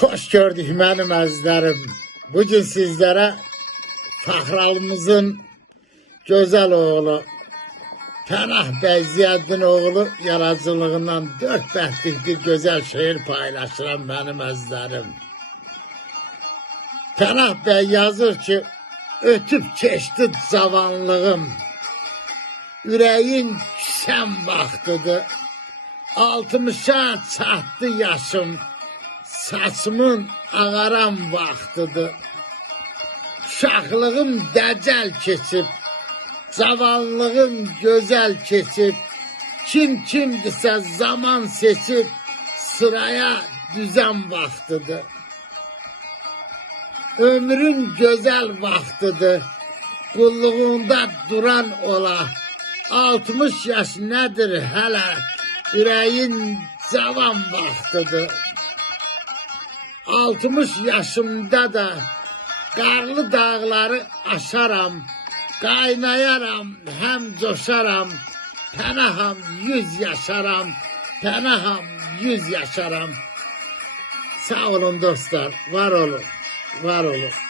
Hoş gördük mənim əzizlərim. Bugün sizlərə Fəxralımızın gözəl oğlu Pənah bəy Ziyəddin oğlu yaradıcılığından 4 bəhtlik bir gözəl şeir paylaşıram mənim əzizlərim. Pənah bəy yazır ki, ötüb keçdi cavanlığım, ürəyin küsən vaxtıdır, 60'a çatdı yaşım, saçımın ağaran vaxtıdır. Uşaqlığım dəcəl keçib, cavanlığım gözəl keçib, kimdirsə zaman seçib, sıraya düzən vaxtıdır. Ömrün gözəl vaxtıdır, qulluğunda duran ola, 60 yaş nədir hələ, ürəyin cavan vaxtıdır. 60 yaşımda da qarlı dağları aşaram, qaynayaram, həm coşaram, pənaham 100 yaşaram, pənaham 100 yaşaram. Sağ olun dostlar, var olun, var olun.